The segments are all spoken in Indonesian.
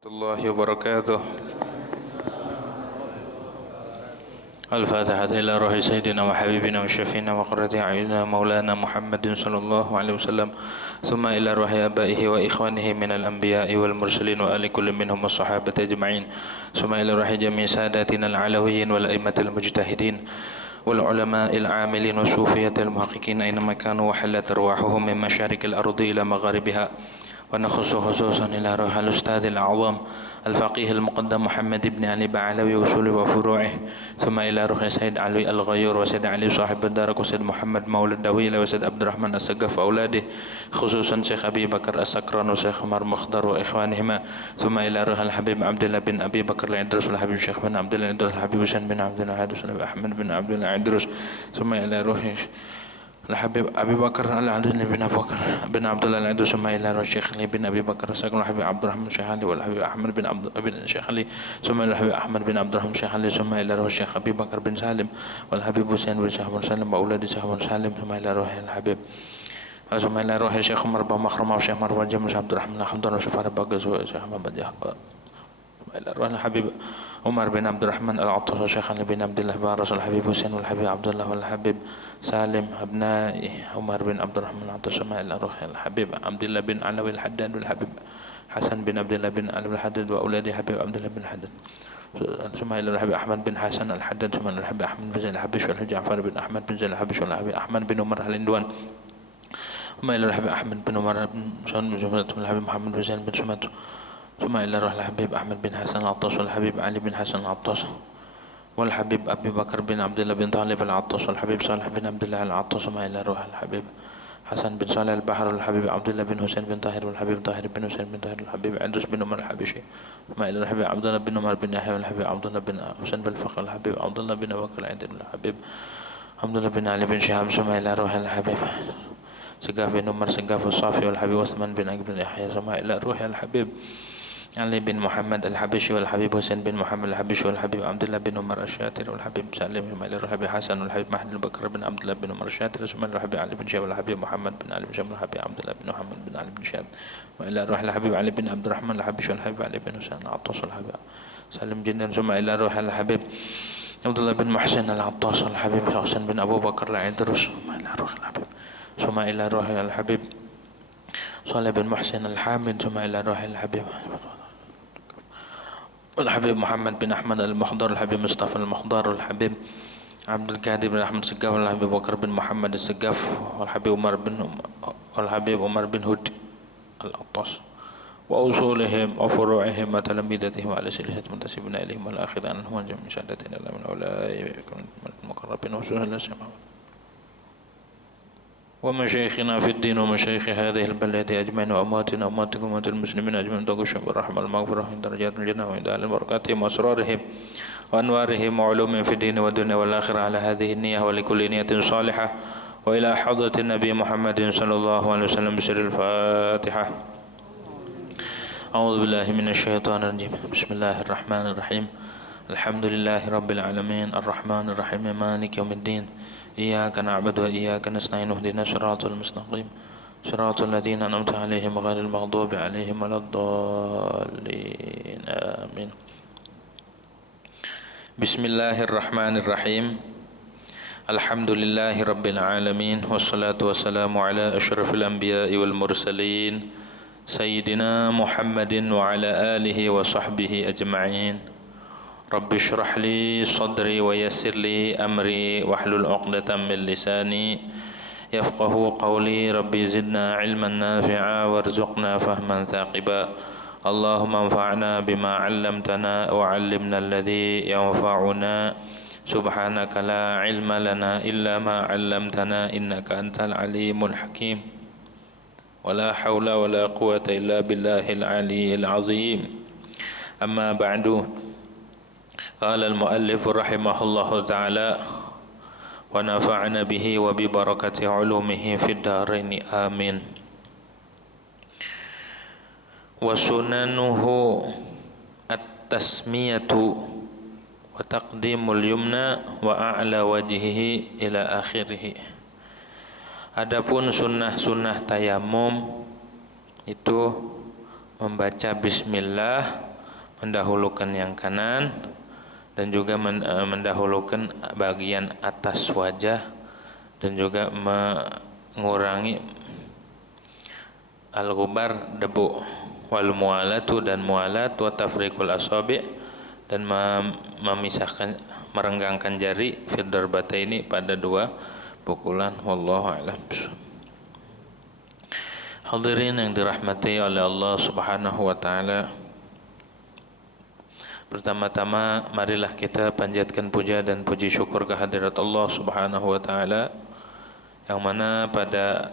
الله وبركاته. الفاتحة إلى روح سيدنا وحبيبنا وشفينا وقرة أعيننا مولانا محمد صلى الله عليه وسلم، ثم إلى روح آبائه وإخوانه من الأنبياء والمرسلين وآل كل منهم والصحابة أجمعين، ثم إلى روح جميع ساداتنا العلويين والأئمة المجتهدين والعلماء العاملين والصوفية المحققين أينما كانوا، وحلت أرواحهم من مشارق الأرض إلى مغاربها، ونخص خصوصا إلى روح الأستاذ الأعظم الفقيه المقدم محمد بن علي بعلوي وصوله وفروعه، ثم إلى روح سيد علي الغيور وسيد علي صاحب الدرك وسيد محمد مولى الدويلة وسيد عبد الرحمن السقف وأولاده، خصوصا شيخ أبي بكر السكران وشيخ عمر مخضر وإخوانهما، ثم إلى روح الحبيب عبد الله بن أبي بكر العدرس والحبيب الشيخ بن عبد الله العدرس الحبيب حسين بن عبد الله العدرس أحمد بن عبد الله العدرس، ثم إلى روح الحبيب أبي بكر العدوس بن أبي بكر بن عبد الله العدوس، ثم إلى الشيخ علي بن أبي بكر السكن والحبيب عبد الرحمن الشيخ علي والحبيب أحمد بن الشيخ علي، ثم إلى الحبيب أحمد بن عبد الرحمن الشيخ علي، ثم إلى روح الشيخ أبي بكر بن سالم والحبيب حسين بن شيخ بن سالم وأولاد شيخ بن سالم، ثم إلى روح الحبيب ثم إلى روح الشيخ عمر بن مخرمة والشيخ مروان جمل عبد الرحمن الحمدان والشيخ فارس باقز والشيخ محمد جهبة، إلى روح الحبيب عمر بن عبد الرحمن العطاس والشيخ علي بن عبد الله بارس والحبيب حسين والحبيب عبد الله والحبيب سالم أبناء عمر بن عبد الرحمن العطاس، ثم إلى روح الحبيب عبد الله بن علوي الحداد والحبيب حسن بن عبد الله بن علوي الحداد وأولاد حبيب عبد الله بن الحداد، ثم إلى الحبيب أحمد بن حسن الحداد، ثم إلى الحبيب أحمد بن زيد الحبيش والحبيب جعفر بن أحمد بن زيد الحبيش والحبيب أحمد بن عمر الهندوان، ثم إلى الحبيب أحمد بن عمر بن سعد بن جمرة والحبيب محمد بن زيد بن سمت، ثم إلى روح الحبيب أحمد بن حسن العطاس والحبيب علي بن حسن العطاس والحبيب أبي بكر بن عبد الله بن طالب العطاس والحبيب صالح بن عبد الله العطاس، ثم إلى روح الحبيب حسن بن صالح البحر والحبيب عبد الله بن حسين بن طاهر والحبيب طاهر بن حسين بن طاهر والحبيب عدرس بن عمر الحبشي، ثم إلى الحبيب عبد الله بن عمر بن يحيى والحبيب عبد الله بن حسين بن الفقر والحبيب عبد الله بن أبي بكر العيد والحبيب عبد الله بن علي بن شهاب، ثم إلى روح الحبيب سقاف بن عمر سقاف الصافي والحبيب عثمان بن عقب بن يحيى، ثم إلى روح الحبيب علي بن محمد الحبشي والحبيب حسين بن محمد الحبشي والحبيب عبد الله بن عمر الشاتر والحبيب سالم، ثم إلى الحبيب حسن والحبيب محمد بن بكر بن عبد الله بن عمر الشاتر، ثم إلى الحبيب علي بن شهاب والحبيب محمد بن علي بن شهاب والحبيب عبد الله بن محمد بن علي بن شهاب، وإلى روح الحبيب علي بن عبد الرحمن الحبشي والحبيب علي بن حسين العطاس والحبيب سالم جدا، ثم إلى روح الحبيب عبد الله بن محسن العطاس والحبيب حسين بن أبو بكر العيدروس، ثم إلى روح الحبيب ثم إلى روح الحبيب صالح بن محسن الحامد، ثم إلى روح الحبيب الحبيب محمد بن أحمد المحضر الحبيب مصطفى المحضر والحبيب عبد القادر بن أحمد السقاف والحبيب بكر بن محمد السقاف والحبيب عمر بن هود العطاس، وأصولهم وفروعهم وتلامذتهم وعلى سلسلة منتسبين إليهم والآخذ عنهم وجميع سادتنا إلا من أولئك المقربين وسهل السماء ومشايخنا في الدين ومشايخ هذه البلد أجمعين وأمواتنا وأمواتكم وأموات المسلمين أجمعين تغشهم بالرحمة والمغفرة من درجات الجنة وعند أهل بركاتهم وأسرارهم وأنوارهم وعلومهم في الدين والدنيا والآخرة على هذه النية ولكل نية صالحة، وإلى حضرة النبي محمد صلى الله عليه وسلم بسر الفاتحة. أعوذ بالله من الشيطان الرجيم، بسم الله الرحمن الرحيم، الحمد لله رب العالمين الرحمن الرحيم مالك يوم الدين، إياك نعبد وإياك نستعين اهدنا الصراط المستقيم صراط الذين أنعمت عليهم غير المغضوب عليهم ولا الضالين آمين. بسم الله الرحمن الرحيم، الحمد لله رب العالمين والصلاة والسلام على أشرف الأنبياء والمرسلين سيدنا محمد وعلى آله وصحبه أجمعين. رب اشرح لي صدري ويسر لي أمري واحلل عقدة من لساني يفقه قولي. ربي زدنا علما نافعا وارزقنا فهما ثاقبا. اللهم انفعنا بما علمتنا وعلمنا الذي ينفعنا. سبحانك لا علم لنا إلا ما علمتنا إنك أنت العليم الحكيم. ولا حول ولا قوة إلا بالله العلي العظيم. أما بعد، قال المؤلف رحمه الله تعالى: ونفعنا به وببركة علومه في الدارين آمين. وسننه التسمية وتقديم اليمنى وأعلى وجهه إلى آخره. Adapun sunnah-sunnah tayamum itu membaca bismillah mendahulukan yang kanan, dan juga mendahulukan bagian atas wajah, dan juga mengurangi al-ghubar, debu, wal mualatu, dan mualat, wa tafriqul asabi', dan memisahkan, merenggangkan jari, fid darbataini, pada dua pukulan. Wallahu a'lam. Hadirin yang dirahmati oleh Allah Subhanahu wa taala, pertama-tama marilah kita panjatkan puja dan puji syukur kehadirat Allah Subhanahu wa taala, yang mana pada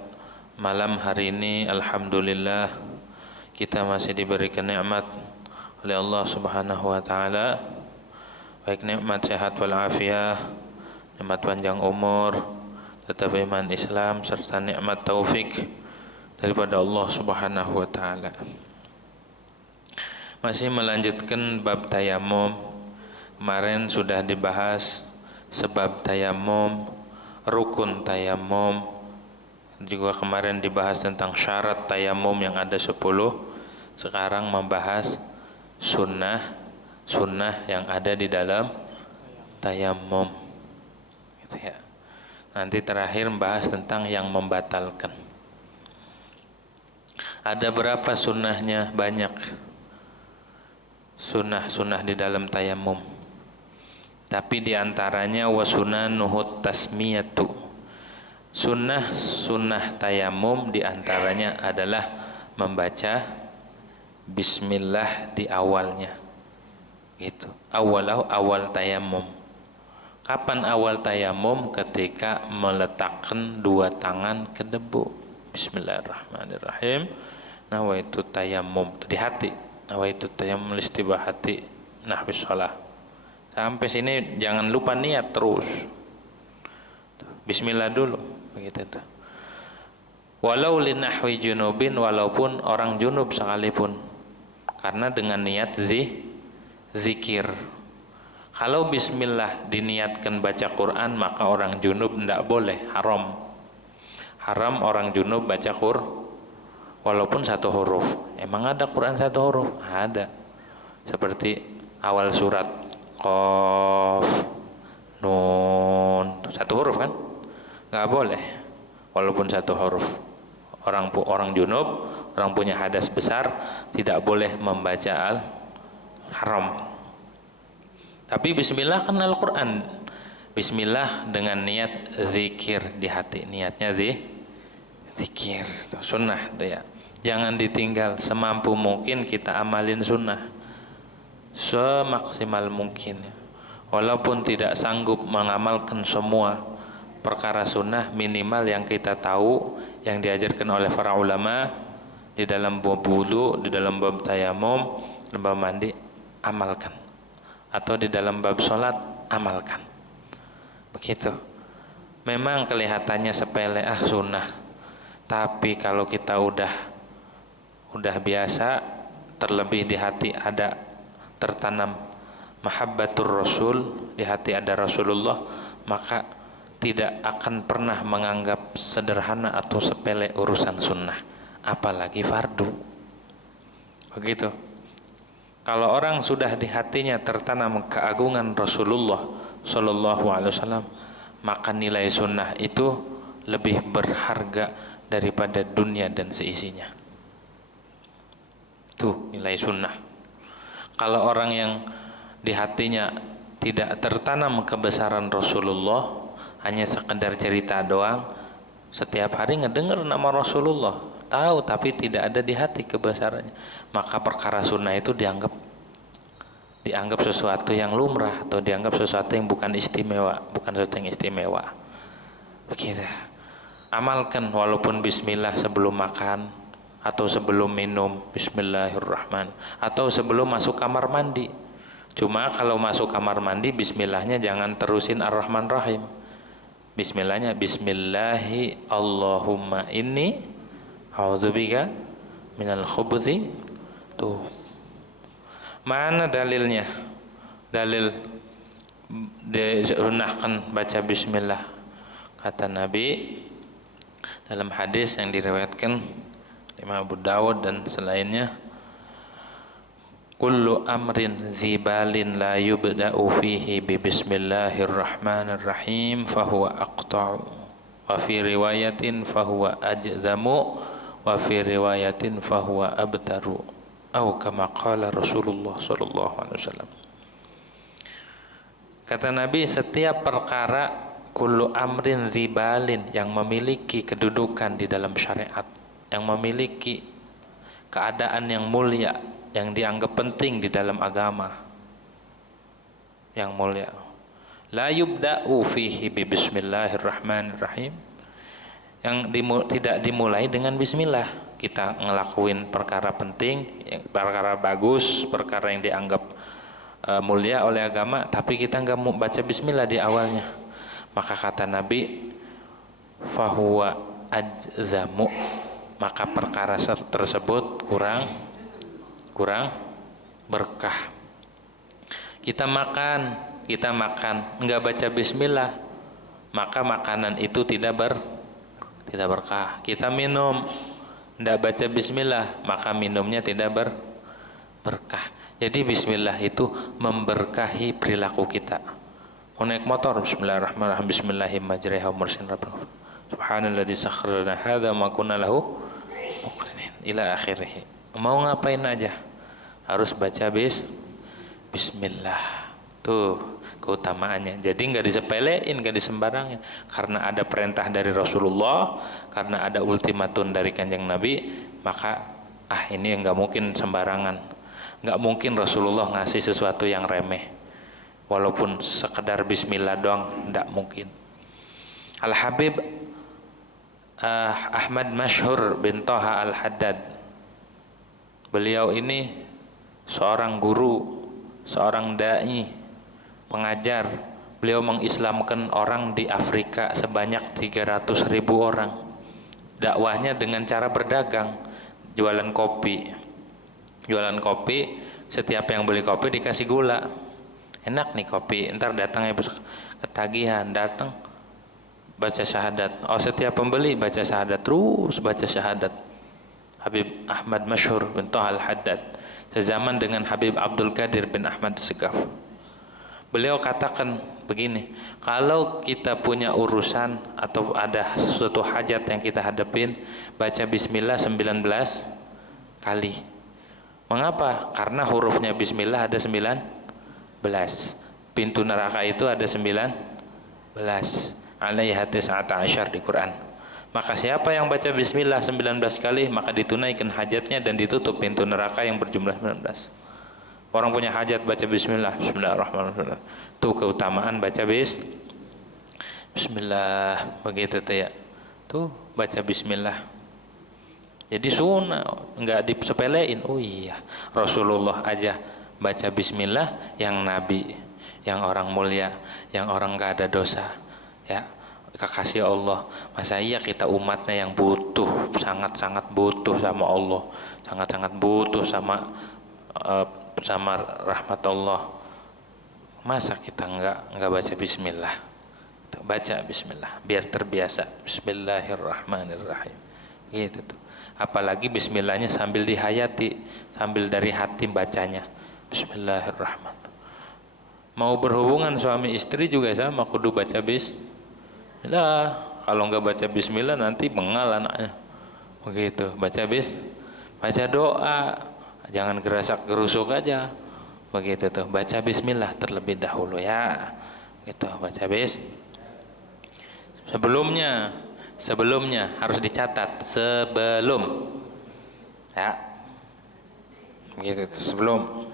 malam hari ini alhamdulillah kita masih diberikan nikmat oleh Allah Subhanahu wa taala, baik nikmat sehat wal afiah, nikmat panjang umur, tetap iman Islam, serta nikmat taufik daripada Allah Subhanahu wa taala. Masih melanjutkan bab tayamum. Kemarin sudah dibahas sebab tayamum, rukun tayamum, juga kemarin dibahas tentang syarat tayamum yang ada 10. Sekarang membahas sunnah yang ada di dalam tayamum, gitu ya. Nanti terakhir membahas tentang yang membatalkan. Ada berapa sunnahnya? Banyak sunnah di dalam tayamum. Tapi diantaranya wasunanuhut tasmiyatu. Sunnah tayamum diantaranya adalah membaca bismillah di awalnya. Gitu. Awal tayamum. Kapan awal tayamum? Ketika meletakkan dua tangan ke debu. Bismillahirrahmanirrahim. Nawaitu tayamum di hati. Nawaitu tayamum listibahati nahwis shalah. Sampai sini jangan lupa niat terus. Bismillah dulu, begitu tuh. Walau linahwi junubin, walaupun orang junub sekalipun, karena dengan niat zikir. Kalau bismillah diniatkan baca Quran, maka orang junub tidak boleh, haram orang junub baca Quran walaupun satu huruf. Emang ada Quran satu huruf? Ada. Seperti awal surat Qaf, Nun, satu huruf kan? Nggak boleh walaupun satu huruf. Orang junub, orang punya hadas besar, tidak boleh membaca haram. Tapi bismillah kan Al-Quran. Bismillah dengan niat zikir di hati. Niatnya zikir, sunnah itu ya. Jangan ditinggal, semampu mungkin kita amalin sunnah semaksimal mungkin. Walaupun tidak sanggup mengamalkan semua perkara sunnah, minimal yang kita tahu, yang diajarkan oleh para ulama di dalam bab wudu, di dalam bab tayamum, dalam bab mandi, amalkan. Atau di dalam bab sholat, amalkan. Begitu. Memang kelihatannya sepele, sunnah. Tapi kalau kita udah biasa, terlebih di hati ada tertanam mahabbatur Rasul, di hati ada Rasulullah, maka tidak akan pernah menganggap sederhana atau sepele urusan sunnah, apalagi fardu. Begitu. Kalau orang sudah di hatinya tertanam keagungan Rasulullah Sallallahu Alaihi Wasallam, maka nilai sunnah itu lebih berharga daripada dunia dan seisinya. Itu nilai sunnah. Kalau orang yang di hatinya tidak tertanam kebesaran Rasulullah, hanya sekedar cerita doang, setiap hari ngedengar nama Rasulullah, tahu tapi tidak ada di hati kebesarannya, maka perkara sunnah itu dianggap sesuatu yang lumrah, atau dianggap sesuatu yang bukan istimewa, bukan sesuatu yang istimewa. Begitu. Amalkan walaupun bismillah sebelum makan, atau sebelum minum, bismillahirrahmanirrahim, atau sebelum masuk kamar mandi. Cuma kalau masuk kamar mandi, bismillahnya jangan terusin ar-rahman-rahim. Bismillahnya bismillahi Allahumma inni a'udzubika minal khubuthi. Tuh. Mana dalilnya? Dalil disunahkan baca bismillah. Kata Nabi dalam hadis yang diriwayatkan Imam Abu Dawud dan selainnya, kullu amrin dzibalin la yubda'u fihi bi bismillahirrahmanirrahim fahuwa aqta'u wa fi riwayatin fahuwa ajdhamu wa fi riwayatin fahuwa abtaru atau kama qala Rasulullah sallallahu alaihi wasallam. Kata Nabi, setiap perkara kullu amrin dzibalin yang memiliki kedudukan di dalam syariat, yang memiliki keadaan yang mulia, yang dianggap penting di dalam agama yang mulia, la yubda'u fihi bi bismillahirrahmanirrahim, yang tidak dimulai dengan bismillah. Kita ngelakuin perkara penting, perkara bagus, perkara yang dianggap mulia oleh agama, tapi kita nggak mau baca bismillah di awalnya, maka kata Nabi, fahuwa ajzamu, maka perkara tersebut kurang berkah. Kita makan nggak baca bismillah, maka makanan itu tidak berkah. Kita minum nggak baca bismillah, maka minumnya tidak berkah. Jadi bismillah itu memberkahi perilaku kita. Mau naik motor, bismillahirrahmanirrahim, bismillahirrahmanirrahim, subhanalladzi sakhkhara lana hadza ma kunna lahu muqrinin ila akhirih. Mau ngapain aja harus baca bismillah. Tuh keutamaannya. Jadi nggak disepelein, nggak disembarangin, karena ada perintah dari Rasulullah, karena ada ultimatum dari Kanjeng Nabi, maka ini nggak mungkin sembarangan, nggak mungkin Rasulullah ngasih sesuatu yang remeh, walaupun sekedar bismillah doang, nggak mungkin. Al Habib Ahmad Masyhur bin Thaha Al Haddad, beliau ini seorang guru, seorang dai, pengajar. Beliau mengislamkan orang di Afrika sebanyak 300.000 orang. Dakwahnya dengan cara berdagang, jualan kopi. Setiap yang beli kopi dikasih gula. Enak nih kopi, ntar datangnya ketagihan, datang baca syahadat. Setiap pembeli baca syahadat, terus baca syahadat. Habib Ahmad Masyhur bin Thaha Al Haddad, sezaman dengan Habib Abdul Qadir bin Ahmad Segaf. Beliau katakan begini, kalau kita punya urusan atau ada suatu hajat yang kita hadapin, baca bismillah 19 kali. Mengapa? Karena hurufnya bismillah ada 19. Pintu neraka itu ada 19. Alaiha tis'ata asyar di Quran. Maka siapa yang baca bismillah 19 kali, maka ditunaikan hajatnya dan ditutup pintu neraka yang berjumlah 19. Orang punya hajat baca bismillah, bismillahirrahmanirrahim. Tuh keutamaan baca bismillah, begitu tuh ya. Tuh baca bismillah. Jadi sunnah, enggak disepelein. Oh iya, Rasulullah aja baca bismillah, yang nabi, yang orang mulia, yang orang enggak ada dosa, ya, kekasih Allah. Masa iya kita umatnya yang butuh, sangat-sangat butuh sama Allah, sangat-sangat butuh sama rahmat Allah, masa kita enggak baca bismillah? Baca bismillah biar terbiasa, bismillahirrahmanirrahim gitu tuh. Apalagi bismillahnya sambil dihayati, sambil dari hati bacanya, bismillahirrahmanirrahim. Mau berhubungan suami istri juga sama, kudu baca bismillah. Kalau enggak baca bismillah nanti bengal anaknya, begitu. Baca doa, jangan gerasak gerusuk aja, begitu tuh. Baca bismillah terlebih dahulu ya, gitu. Baca sebelumnya harus dicatat, sebelum, ya, begitu tuh, sebelum.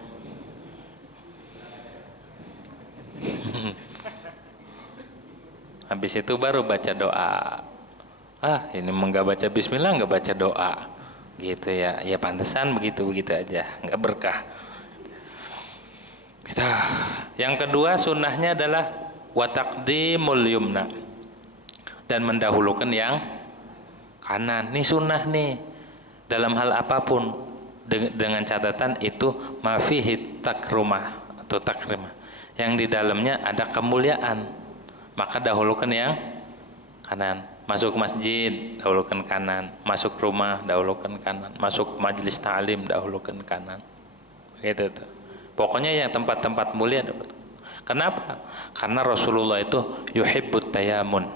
Habis itu baru baca doa. Ini enggak baca bismillah, enggak baca doa, gitu ya. Ya pantesan begitu aja, nggak berkah. Yang kedua sunnahnya adalah wa taqdimul yumna, dan mendahulukan yang kanan. Ini sunnah nih dalam hal apapun, dengan catatan itu ma fihi takrumah atau takrimah, yang di dalamnya ada kemuliaan, maka dahulukan yang kanan. Masuk masjid, dahulukan kanan. Masuk rumah, dahulukan kanan. Masuk majelis ta'lim, dahulukan kanan. gitu tuh. Pokoknya yang tempat-tempat mulia dapat. Kenapa? Karena Rasulullah itu yuhibbut tayamun.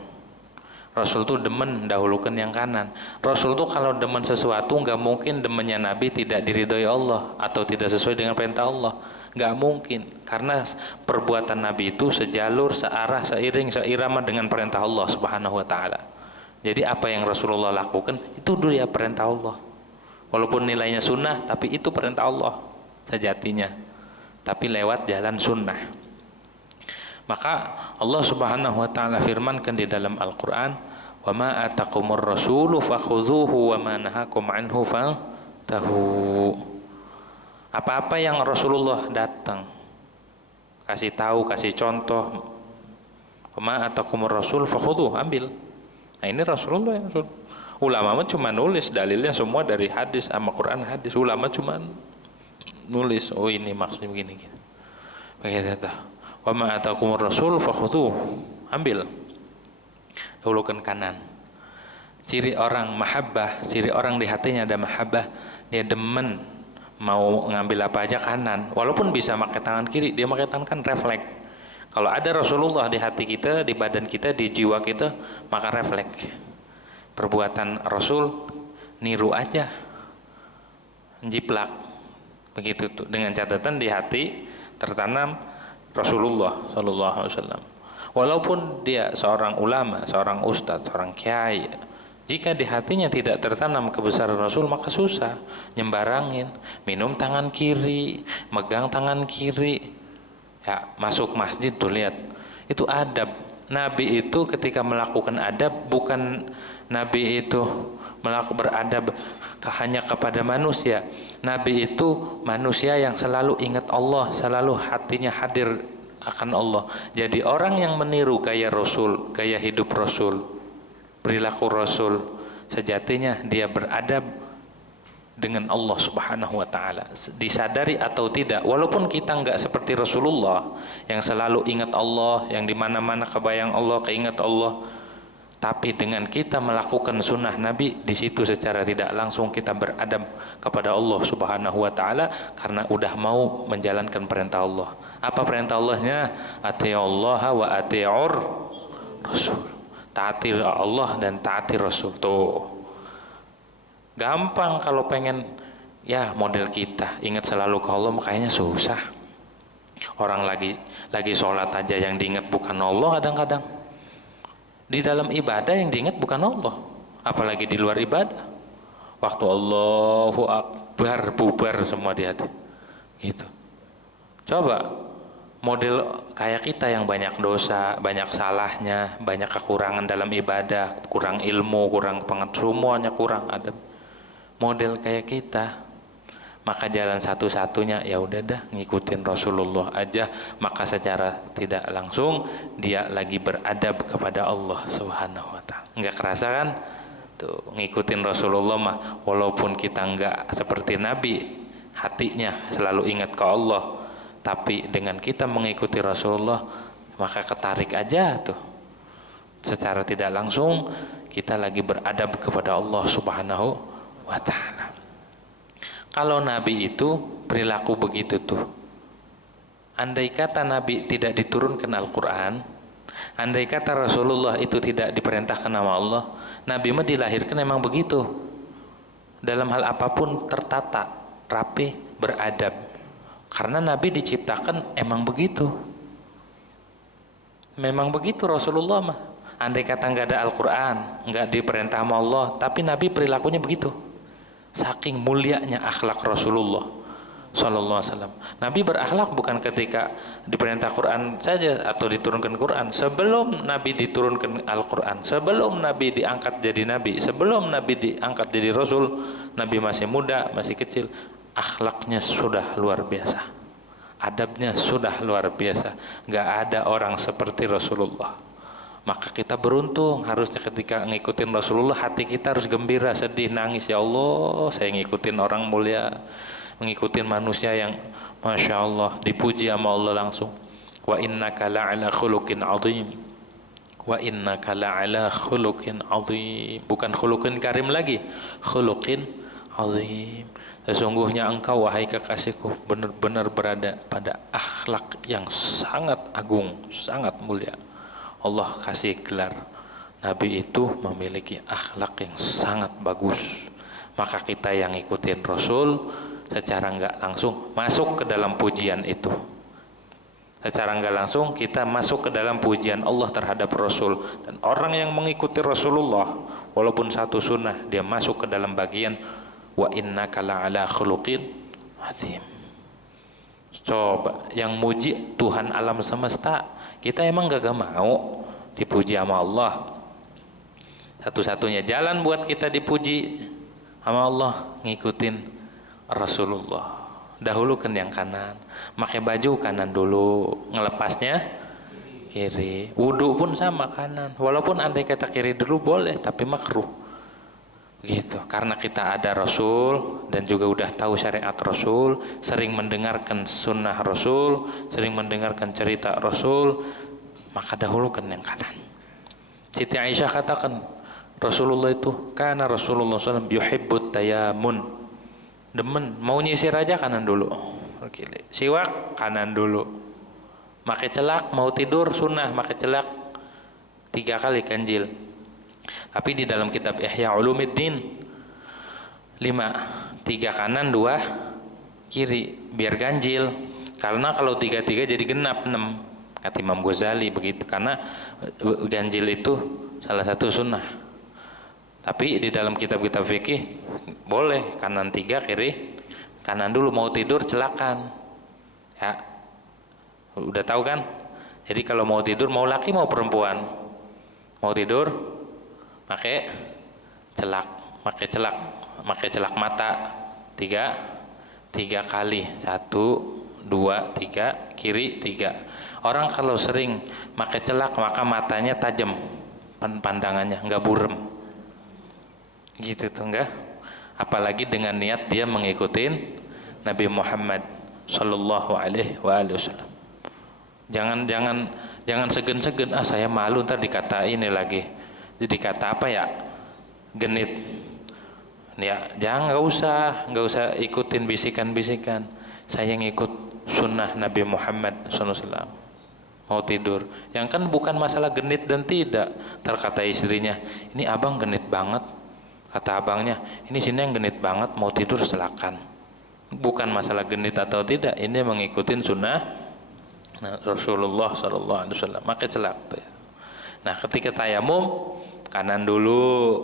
Rasul tuh demen dahulukan yang kanan. Rasul tuh kalau demen sesuatu nggak mungkin demennya Nabi tidak diridhoi Allah atau tidak sesuai dengan perintah Allah. Nggak mungkin, karena perbuatan Nabi itu sejalur, searah, seiring, seirama dengan perintah Allah Subhanahu wa taala. Jadi apa yang Rasulullah lakukan itu dulu ya perintah Allah. Walaupun nilainya sunnah, tapi itu perintah Allah sejatinya. Tapi lewat jalan sunnah. Maka Allah Subhanahu wa taala firmankan di dalam Al-Qur'an, "Wa ma atakumur rasulu fakhudhuhu wa ma nahakum anhu fantahu." Apa-apa yang Rasulullah datang kasih tahu, kasih contoh, "Wa ma atakumur rasul fakhudhuhu", ambil. Nah, ini Rasulullah yang Rasul. Ulama cuma nulis, dalilnya semua dari hadis sama Quran hadis. Ulama cuma nulis, oh ini maksudnya begini gitu. Begitu. Wa ma atakumur rasul fakhudhuhu, ambil. Dahulukan kanan. Ciri orang mahabbah, ciri orang di hatinya ada mahabbah, dia demen mau ngambil apa aja kanan, walaupun bisa pakai tangan kiri, dia pakai tangan kan refleks. Kalau ada Rasulullah di hati kita, di badan kita, di jiwa kita, maka refleks. Perbuatan Rasul niru aja, jiplak begitu tuh, dengan catatan di hati tertanam Rasulullah Sallallahu Alaihi Wasallam. Walaupun dia seorang ulama, seorang ustadz, seorang kiai, jika di hatinya tidak tertanam kebesaran Rasul, maka susah. Nyembarangin, minum tangan kiri, megang tangan kiri, ya masuk masjid tuh lihat, itu adab. Nabi itu ketika melakukan adab, bukan Nabi itu beradab hanya kepada manusia. Nabi itu manusia yang selalu ingat Allah, selalu hatinya hadir akan Allah. Jadi orang yang meniru gaya Rasul, gaya hidup Rasul, perilaku Rasul, sejatinya dia beradab dengan Allah Subhanahu wa taala. Disadari atau tidak, walaupun kita enggak seperti Rasulullah yang selalu ingat Allah, yang di mana-mana kebayang Allah, keingat Allah, tapi dengan kita melakukan sunnah Nabi, di situ secara tidak langsung kita beradab kepada Allah Subhanahu wa taala karena udah mau menjalankan perintah Allah. Apa perintah Allahnya? Atiullaha wa atiur Rasul. Taati Allah dan taati Rasul. Tuh. Gampang kalau pengen ya model kita, ingat selalu ke Allah, makanya susah. Orang lagi sholat aja yang diingat bukan Allah kadang-kadang. Di dalam ibadah yang diingat bukan Allah, apalagi di luar ibadah. Waktu Allahu Akbar, bubar semua di hati. Gitu. Coba model kayak kita yang banyak dosa, banyak salahnya, banyak kekurangan dalam ibadah, kurang ilmu, kurang pengetahuan, semuanya kurang adab. Model kayak kita, maka jalan satu-satunya ya udah dah ngikutin Rasulullah aja, maka secara tidak langsung dia lagi beradab kepada Allah Subhanahu wa taala. Enggak kerasa kan? Tuh, ngikutin Rasulullah mah walaupun kita enggak seperti Nabi, hatinya selalu ingat ke Allah, tapi dengan kita mengikuti Rasulullah maka ketarik aja tuh. Secara tidak langsung kita lagi beradab kepada Allah Subhanahu wa taala. Kalau Nabi itu perilaku begitu tuh. Andai kata Nabi tidak diturunkan Al-Quran, andai kata Rasulullah itu tidak diperintahkan nama Allah, Nabi mah dilahirkan emang begitu. Dalam hal apapun tertata, rapi, beradab. Karena Nabi diciptakan emang begitu. Memang begitu Rasulullah mah. Andai kata nggak ada Al-Quran, nggak diperintah sama Allah, tapi Nabi perilakunya begitu. Saking mulianya akhlak Rasulullah Sallallahu Alaihi Wasallam. Nabi berakhlak bukan ketika diperintah Quran saja atau diturunkan Quran. Sebelum Nabi diturunkan Al-Quran, sebelum Nabi diangkat jadi Nabi, sebelum Nabi diangkat jadi Rasul, Nabi masih muda, masih kecil, akhlaknya sudah luar biasa, adabnya sudah luar biasa. Gak ada orang seperti Rasulullah. Maka kita beruntung, harusnya ketika ngikutin Rasulullah hati kita harus gembira, sedih, nangis. Ya Allah, saya ngikutin orang mulia, mengikutin manusia yang Masya Allah dipuji sama Allah langsung. Wa innaka la'ala khuluqin azim. Wa innaka la'ala khuluqin azim. Bukan khuluqin karim lagi, khuluqin azim. Sesungguhnya engkau wahai kekasihku benar-benar berada pada akhlak yang sangat agung, sangat mulia. Allah kasih gelar Nabi itu memiliki akhlak yang sangat bagus. Maka kita yang ikutin Rasul secara enggak langsung masuk ke dalam pujian itu. Secara enggak langsung kita masuk ke dalam pujian Allah terhadap Rasul. Dan orang yang mengikuti Rasulullah walaupun satu sunnah, dia masuk ke dalam bagian wa innaka la'ala khuluqin azim. Coba yang muji Tuhan alam semesta, kita emang gak mau dipuji sama Allah. Satu-satunya jalan buat kita dipuji sama Allah ngikutin Rasulullah. Dahulukan yang kanan, pakai baju kanan dulu, ngelepasnya kiri. Wudu pun sama kanan, walaupun andai kata kiri dulu boleh, tapi makruh. Gitu, karena kita ada Rasul dan juga udah tahu syariat Rasul, sering mendengarkan sunnah Rasul, sering mendengarkan cerita Rasul, maka dahulukan yang kanan. Siti Aisyah katakan Rasulullah itu karena Rasulullah SAW yuhibbut tayamun, demen mau nyisir aja kanan dulu, siwak kanan dulu, pakai celak mau tidur sunnah pakai celak 3 kali ganjil. Tapi di dalam kitab Ihya Ulumuddin 5, 3 kanan 2 kiri biar ganjil. Karena kalau 3-3 jadi genap 6. Kata Imam Ghazali begitu, karena ganjil itu salah satu sunnah. Tapi di dalam kitab-kitab fikih boleh kanan 3 kiri kanan dulu, mau tidur celakan. Ya. Udah tahu kan? Jadi kalau mau tidur, mau laki mau perempuan, mau tidur pakai celak mata 3 kali, 1, 2, 3 kiri 3. Orang kalau sering pakai celak maka matanya tajam pandangannya, enggak burem gitu tuh, enggak. Apalagi dengan niat dia mengikuti Nabi Muhammad sallallahu alaihi wasallam. Jangan segen-segen, saya malu ntar dikatain ini lagi. Jadi kata apa ya, genit ya, jangan, nggak usah ikutin bisikan-bisikan. Saya ngikut sunnah Nabi Muhammad SAW. Mau tidur, yang kan bukan masalah genit dan tidak. Terkata istrinya, ini abang genit banget. Kata abangnya, ini sini yang genit banget, mau tidur silakan. Bukan masalah genit atau tidak, ini mengikutin sunnah Rasulullah SAW. Maka celak tuh ya. Nah ketika tayamum kanan dulu,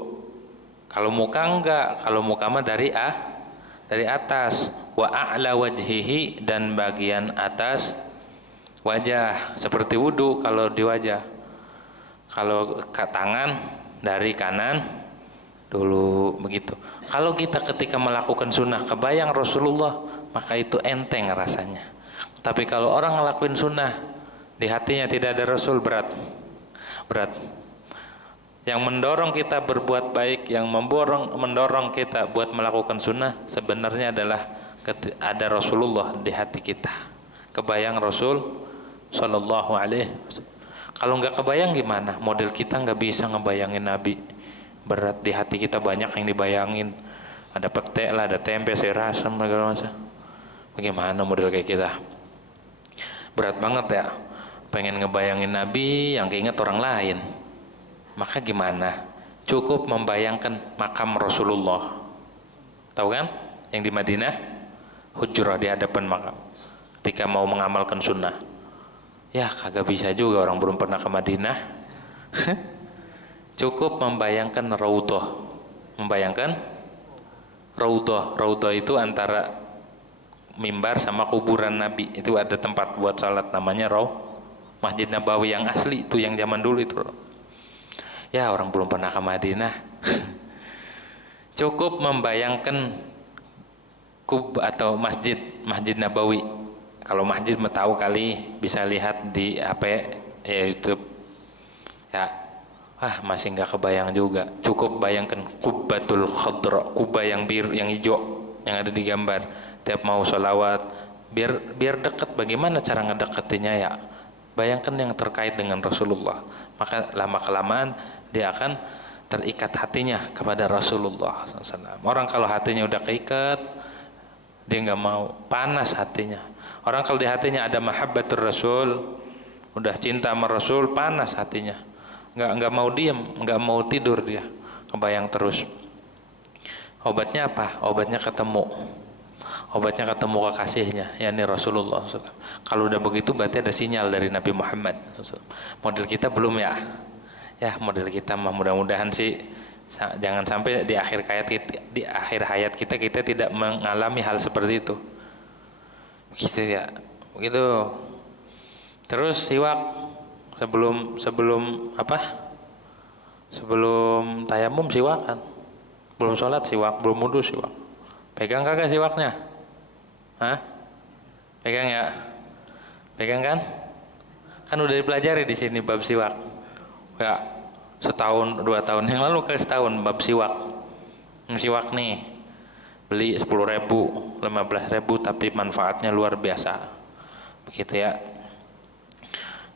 kalau muka enggak, kalau muka mah dari atas, wa a'la wajhihi, dan bagian atas wajah seperti wudu kalau di wajah. Kalau ke tangan dari kanan dulu begitu. Kalau kita ketika melakukan sunnah kebayang Rasulullah, maka itu enteng rasanya. Tapi kalau orang ngelakuin sunnah di hatinya tidak ada Rasul, berat. Yang mendorong kita berbuat baik, yang mendorong kita buat melakukan sunnah sebenarnya adalah ada Rasulullah di hati kita. Kebayang Rasul sallallahu alaihi wasallam. Kalau nggak kebayang gimana? Model kita nggak bisa ngebayangin Nabi. Berat, di hati kita banyak yang dibayangin. Ada pete lah, ada tempe, sayur asam, segala macam. Bagaimana model kayak kita? Berat banget ya. Pengen ngebayangin Nabi yang keinget orang lain. Maka gimana? Cukup membayangkan makam Rasulullah. Tahu kan? Yang di Madinah, hujrah di hadapan makam. Ketika mau mengamalkan sunnah. Ya kagak bisa juga, orang belum pernah ke Madinah. Cukup membayangkan raudhah. Membayangkan raudhah. Raudhah itu antara mimbar sama kuburan Nabi. Itu ada tempat buat salat namanya Masjid Nabawi yang asli itu, yang zaman dulu itu. Ya orang belum pernah ke Madinah. Cukup membayangkan atau Masjid Nabawi. Kalau masjid tahu kali, bisa lihat di HP ya YouTube. Ya, masih nggak kebayang juga. Cukup bayangkan Qubbatul Khadra, kubah yang biru, yang hijau, yang ada di gambar. Tiap mau sholawat, biar dekat. Bagaimana cara ngedeketinnya ya? Bayangkan yang terkait dengan Rasulullah. Maka lama kelamaan dia akan terikat hatinya kepada Rasulullah SAW. Orang kalau hatinya udah keikat, Dia nggak mau, panas hatinya. Orang kalau di hatinya ada mahabbatur Rasul, udah cinta sama Rasul, panas hatinya. Nggak mau diem, nggak mau tidur dia, kebayang terus. Obatnya apa? Obatnya ketemu. Obatnya ketemu kekasihnya, yakni Rasulullah SAW. Kalau udah begitu berarti ada sinyal dari Nabi Muhammad SAW. Model kita belum ya? Ya model kita mah mudah-mudahan sih jangan sampai di akhir hayat kita tidak mengalami hal seperti itu. Begitu ya, begitu. Terus siwak sebelum apa? Sebelum tayamum siwakan. Belum sholat siwak, belum wudu siwak. Pegang kagak siwaknya? Hah? Pegang ya? Pegang kan? Kan udah dipelajari di sini bab siwak. Ya, setahun 2 tahun yang lalu ke setahun bab siwak. Siwak nih beli 10.000, 15.000 tapi manfaatnya luar biasa. Begitu ya.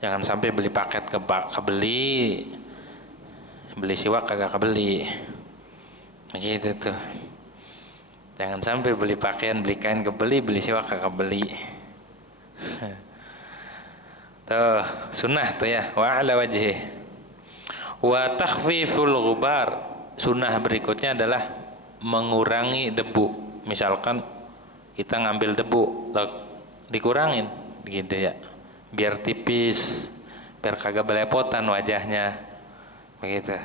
Jangan sampai beli paket beli siwak kagak kebeli. Begitu tuh. Jangan sampai beli pakaian, beli kain kebeli, beli siwak kagak beli. Tuh, sunnah tuh ya, wa ala wajhi. Wa takhfiful ghubar. Sunnah berikutnya adalah mengurangi debu. Misalkan kita ngambil debu, dikurangin gitu ya. Biar tipis, biar kagak belepotan wajahnya. Begitu.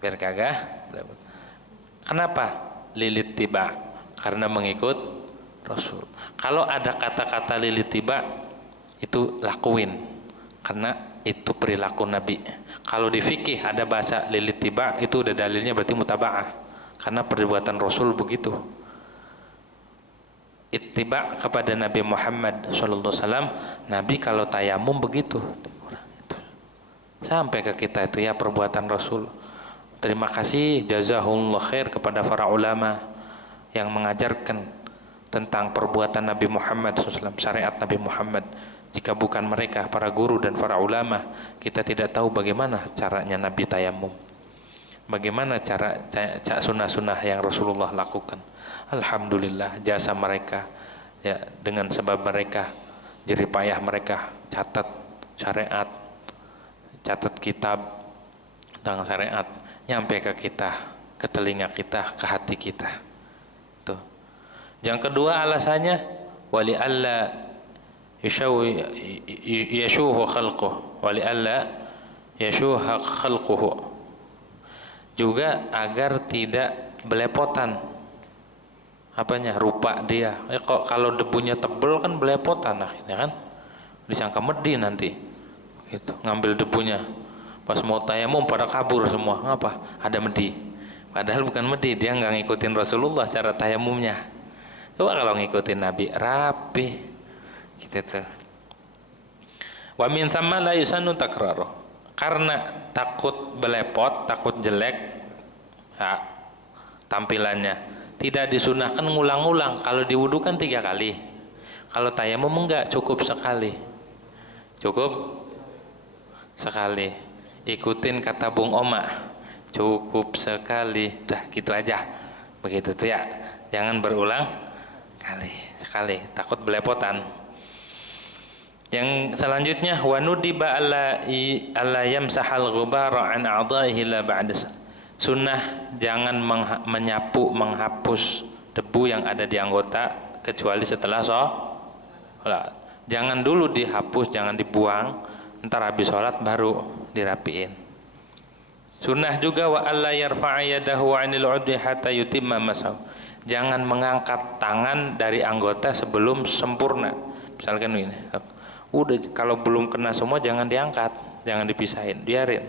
Biar kagak belepotan. Kenapa? Lilit tiba, karena mengikut Rasul. Kalau ada kata-kata lilit tiba, itu lakuin, karena itu perilaku Nabi. Kalau di fikih ada bahasa lilit tiba, itu udah dalilnya berarti mutaba'ah, karena perbuatan Rasul begitu. Ittiba kepada Nabi Muhammad SAW. Nabi kalau tayamum begitu. Sampai ke kita itu ya perbuatan Rasul. Terima kasih jazahullah khair kepada para ulama yang mengajarkan tentang perbuatan Nabi Muhammad SAW, syariat Nabi Muhammad. Jika bukan mereka, para guru dan para ulama, kita tidak tahu bagaimana caranya Nabi tayamum, bagaimana cara sunnah-sunnah yang Rasulullah lakukan. Alhamdulillah jasa mereka ya, dengan sebab mereka, jerih payah mereka catat syariat, catat kitab tentang syariat, nyampe ke kita, ke telinga kita, ke hati kita. Tuh. Yang kedua alasannya wali alla yashuhu khalquh, wali alla yashuha khalquhu, juga agar tidak belepotan apanya, rupa dia. Kok kalau debunya tebel kan belepotan akhirnya kan, disangka medi nanti gitu, ngambil debunya pas mau tayamum pada kabur semua. Ngapa? Ada medi. Padahal bukan medi, dia nggak ngikutin Rasulullah cara tayamumnya. Coba kalau ngikutin Nabi rapi gitu tuh. Wa min thamma la yusannu takraruh. Karena takut belepot, takut jelek ya, tampilannya, tidak disunahkan ngulang-ulang. Kalau diwudu kan 3 kali, kalau tayamum enggak, cukup sekali. Cukup sekali. Ikutin kata Bung Oma, cukup sekali, dah gitu aja. Begitu tuh ya, jangan berulang sekali, takut belepotan. Yang selanjutnya wa nudiba alla yamsahal ghubara an a'dha'ihi la ba'da. Sunnah jangan menyapu, menghapus debu yang ada di anggota kecuali setelah sholat. Jangan dulu dihapus, jangan dibuang, ntar habis sholat baru dirapiin. Sunnah juga wa alla yarfa'a yadahu 'anil 'udwi hatta yutimma masahu. Jangan mengangkat tangan dari anggota sebelum sempurna. Misalkan ini, udah kalau belum kena semua jangan diangkat, jangan dipisahin, biarin.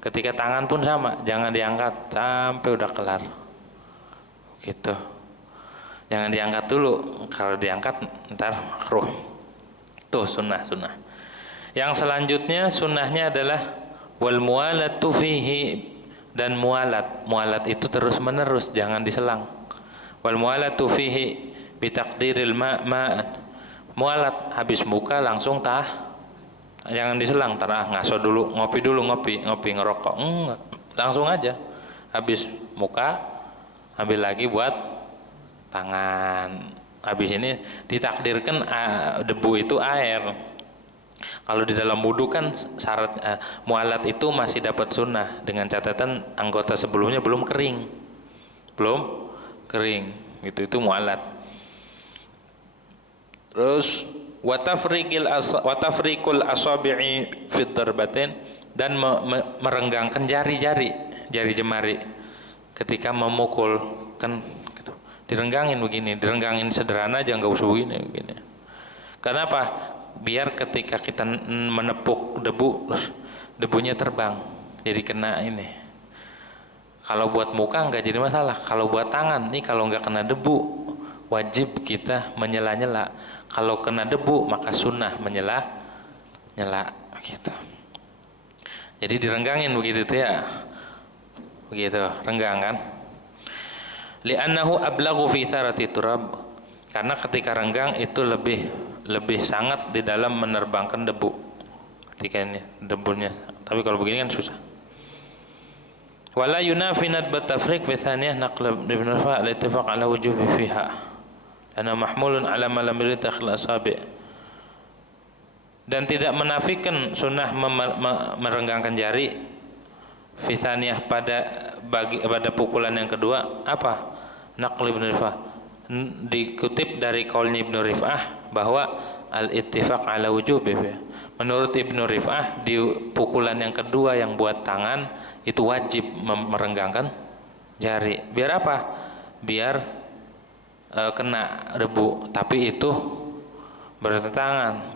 Ketika tangan pun sama, jangan diangkat sampai udah kelar. Gitu. Jangan diangkat dulu, kalau diangkat ntar makruh. Tuh sunnah. Yang selanjutnya sunnahnya adalah wal mualatu fihi, dan mualat itu terus menerus, jangan diselang. Wal mualatu fihi bitaqdiril ma'an. Mualat habis buka langsung jangan diselang, ngaso dulu, ngopi ngerokok, enggak, langsung aja habis muka ambil lagi buat tangan, Habis ini ditakdirkan debu itu air. Kalau di dalam wudu kan syarat mualat itu masih dapat sunnah dengan catatan anggota sebelumnya belum kering. Belum kering. Itu mualat. Terus watafriqul asabi'i fid darbatain, dan merenggangkan jari-jari, jari jemari ketika memukul, kan direnggangin begini, direnggangin sederhana aja, nggak usah begini. Kenapa? Biar ketika kita menepuk debu, debunya terbang, jadi kena ini. Kalau buat muka nggak jadi masalah. Kalau buat tangan nih, kalau nggak kena debu, wajib kita menyela-nyela. Kalau kena debu, maka sunnah menyela gitu. Jadi direnggangin begitu tuh ya, begitu renggang kan. Li'annahu ablaghu fi tharati turab, karena ketika renggang itu lebih sangat di dalam menerbangkan debu ketika ini debunya. Tapi kalau begini kan susah. Wala yunafi nadbat tafriq fi thaniyah naql ibn Rafa' al-ittifaq ala wujubi fiha ana mahmulun ala ma lam yurid takhil asabi', dan tidak menafikan sunnah merenggangkan jari fi thaniyah pada pukulan yang kedua. Apa? Naql ibn Rifa'ah, dikutip dari qaulnya Ibnu Rifa'ah bahwa al-ittifaq ala wujubi. Menurut Ibnu Rifa'ah di pukulan yang kedua yang buat tangan itu wajib merenggangkan jari. Biar apa? Biar kena debu. Tapi itu bertentangan.